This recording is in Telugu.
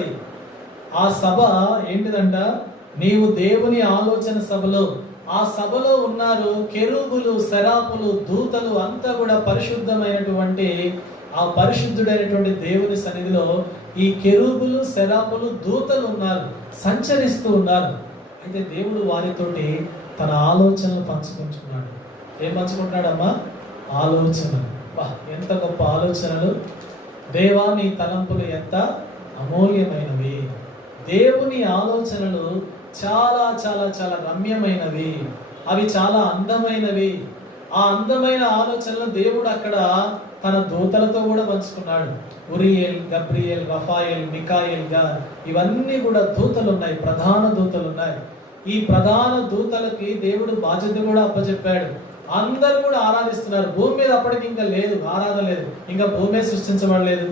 అది. ఆ సభ ఏంటిదంట, నీవు దేవుని ఆలోచన సభలో, ఆ సభలో ఉన్నారు కెరూబులు, సెరాపులు, దూతలు అంతా కూడా పరిశుద్ధమైనటువంటి ఆ పరిశుద్ధుడైనటువంటి దేవుని సన్నిధిలో ఈ కెరూబులు, సెరాపులు, దూతలు ఉన్నారు, సంచరిస్తూ ఉన్నారు. అయితే దేవుడు వారితోటి తన ఆలోచనలు పంచుకుంటున్నాడు. ఏం పంచుకుంటున్నాడమ్మా? ఆలోచనలు. ఎంత గొప్ప ఆలోచనలు! దేవా నీ తలంపులు ఎంత అమూల్యమైనవి. దేవుని ఆలోచనలు చాలా చాలా చాలా రమ్యమైనవి, అవి చాలా అందమైనవి. ఆ అందమైన ఆలోచనలు దేవుడు అక్కడ తన దూతలతో కూడా పంచుకున్నాడు. ఉరియల్, గబ్రియల్, రఫాయల్, మికాయల్ గా ఇవన్నీ కూడా దూతలు ఉన్నాయి, ప్రధాన దూతలు ఉన్నాయి. ఈ ప్రధాన దూతలకి దేవుడు బాధ్యత కూడా అప్పచెప్పాడు. అందరూ కూడా ఆరాధిస్తున్నారు. భూమి మీద అప్పటికి ఇంకా లేదు, ఆరాధన లేదు, ఇంకా భూమి సృష్టించబడలేదు.